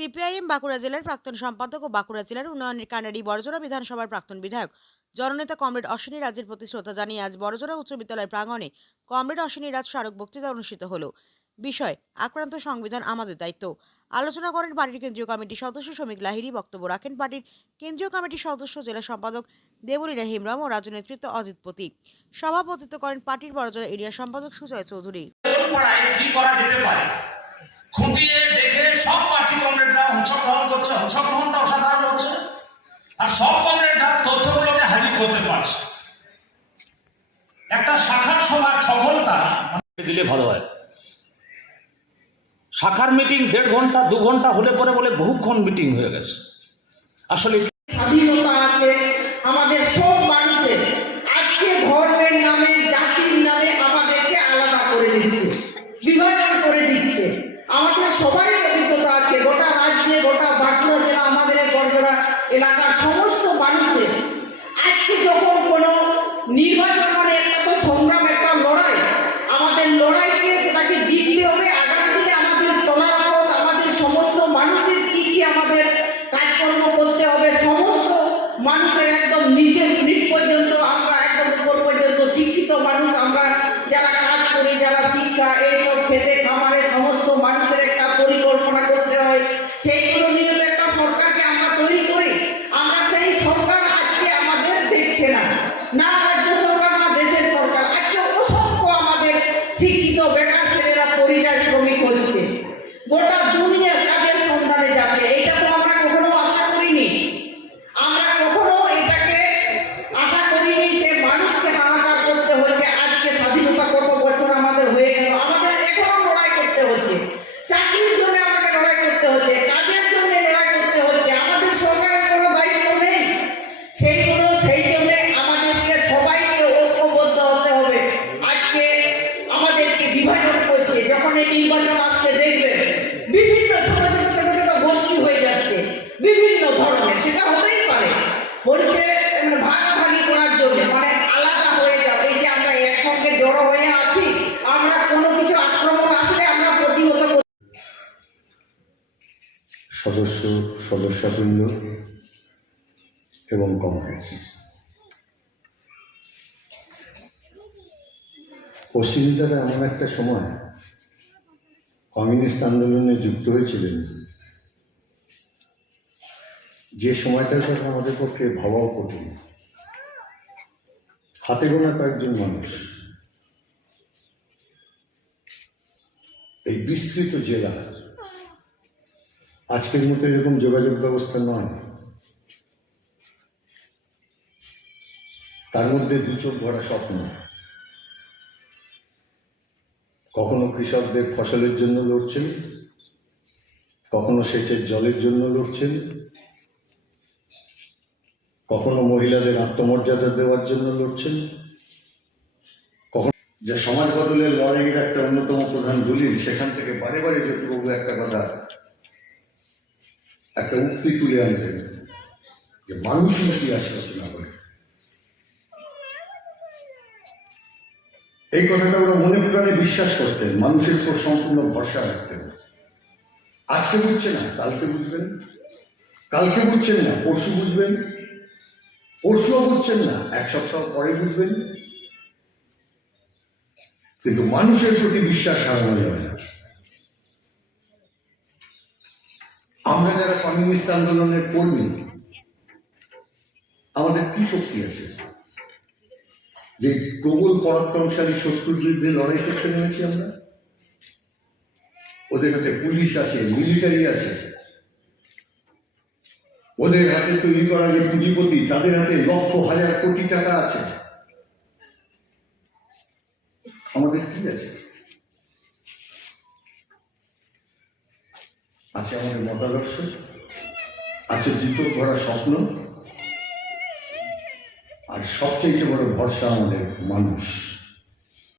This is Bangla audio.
সিপিআইএম বাঁকুড়া জেলার প্রাক্তন সম্পাদক ও বাঁকুড়া জেলার উন্নয়নের কানাডি বড়জোড়া বিধানসভার প্রাক্তন বিধায়ক। জননেতা কমরেড অশ্বিনী রাজের প্রতি শ্রদ্ধা জানিয়ে আজ বড়জোড়া উচ্চ বিদ্যালয়ের প্রাঙ্গণে কমরেড অশ্বিনী রাজ স্মারক বক্তৃতা অনুষ্ঠিত হলো। বিষয়, আক্রান্ত সংবিধান আমাদের দায়িত্ব। আলোচনা করেন পার্টির কেন্দ্রীয় কমিটির সদস্য শ্রমিক লাহিড়ী, বক্তব্য রাখেন পার্টির কেন্দ্রীয় কমিটির সদস্য জেলা সম্পাদক দেবলীনা হেমব্রম ও রাজ্য নেতৃত্ব অজিত পতি। সভাপতিত্ব করেন পার্টির বড়জোড়া এরিয়া সম্পাদক সুজয় চৌধুরী। খুঁটিয়ে সব পার্টি কমরেডরা অংশগ্রহণ করছে অংশগ্রহণটা অসাধারণ হচ্ছে। আর সব কমরেডরা তথ্যগুলোকে হাজির করতে পারছে। একটা শাখার সভার সফলতা দিলে ভালো হয়। শাখার মিটিং দেড় ঘণ্টা দু ঘণ্টা হলে পরে বলে বহুক্ষণ মিটিং হয়ে গেছে। আসলে স্বাধীনতা আছে আমাদের সব মানুষের। আজকে ধর্মের নামে জাতির নামে আমাদেরকে আলাদা করে দিচ্ছে বিভাজন করে দিচ্ছে। আমাদের সবারই আমাদের এলাকার সমস্ত মানুষের আজকে যখন কোনো নির্বাচন মানে একটা তো সংগ্রাম, একটা লড়াই, আমাদের লড়াইকে সেটাকে জিততে হবে, আগামী দিনে আমাদের চলার পথ আমাদের সমস্ত মানুষের কি কি আমাদের কাজকর্ম করতে হবে, সমস্ত মানুষের একদম নিচ পর্যন্ত আমরা, একদম উপর পর্যন্ত শিক্ষিত মানুষ আমরা, যারা কাজ করি, যারা শিক্ষা, এইসব খেতে করছে নির্বাচন আসছে, দেখবেন বিভিন্ন ছোট ছোট ছোট ছোট গোষ্ঠী হয়ে যাচ্ছে, বিভিন্ন ধরনের, সেটা হতেই পারে। বলছে ভাগাভাগি করার জন্য মানে আলাদা হয়ে যাবে এই যে আমরা একসঙ্গে জড়ো হয়ে আছি, আমরা কোনো কিছু আক্রমণ আসলে আমরা প্রতিহত সদস্য, সদস্যবৃন্দ এবং কমরেডস পশ্চিমবঙ্গের এমন একটা সময় কমিউনিস্ট আন্দোলনে যুক্ত হয়েছিলেন। যে সময়টার কথা আমাদের পক্ষে ভাবাও কঠিন। হাতে গোনা কয়েকজন মানুষ। এই বিস্তৃত জেলা। আজকের মতো এরকম যোগাযোগ ব্যবস্থা নয়। তার মধ্যে দু চোখ ভরা স্বপ্ন। কখনো কৃষকদের ফসলের জন্য লড়ছেন? কখনো সেচের জলের জন্য লড়ছেন? কখনো মহিলাদের আত্মমর্যাদা দেওয়ার জন্য লড়ছেন? কখনো যে সমাজ বদলের লড়াইয়ের একটা অন্যতম প্রধান দলিল, সেখান থেকে বারে বারে জ্যোতিবাবু একটা কথা, একটা উক্তি তুলে আনতেন যে মানুষ কি আছে রচনা করে। এই কথাটা ওরা মনে প্রাণে বিশ্বাস করতেন, মানুষের উপর সম্পূর্ণ ভরসা রাখতেন। আজকে বুঝছে না, কালকে বুঝবেন? কালকে বুঝছেন না, পরশু বুঝবেন? পরশুও বুঝছেন না, এক সপ্তাহ পরে বুঝবেন? কিন্তু মানুষের প্রতি বিশ্বাস হারানো যাবে না। আমরা যারা কমিউনিস্ট আন্দোলনের কর্মী, আমাদের কি শক্তি আছে? যে প্রবল পরাক্রমশালী শত্রুর বিরুদ্ধে লড়াই করতে নেমেছি আমরা। ওদের হাতে পুলিশ আছে, মিলিটারি আছে। ওদের হাতে তৈরি করা যে পুঁজিপতি, তাদের হাতে লক্ষ হাজার কোটি টাকা আছে। আমাদের কি আছে? আছে আমাদের মতাদর্শ, আছে জীবন ভরা স্বপ্ন। আর সবচেয়ে বড় ভরসা আমাদের মানুষ।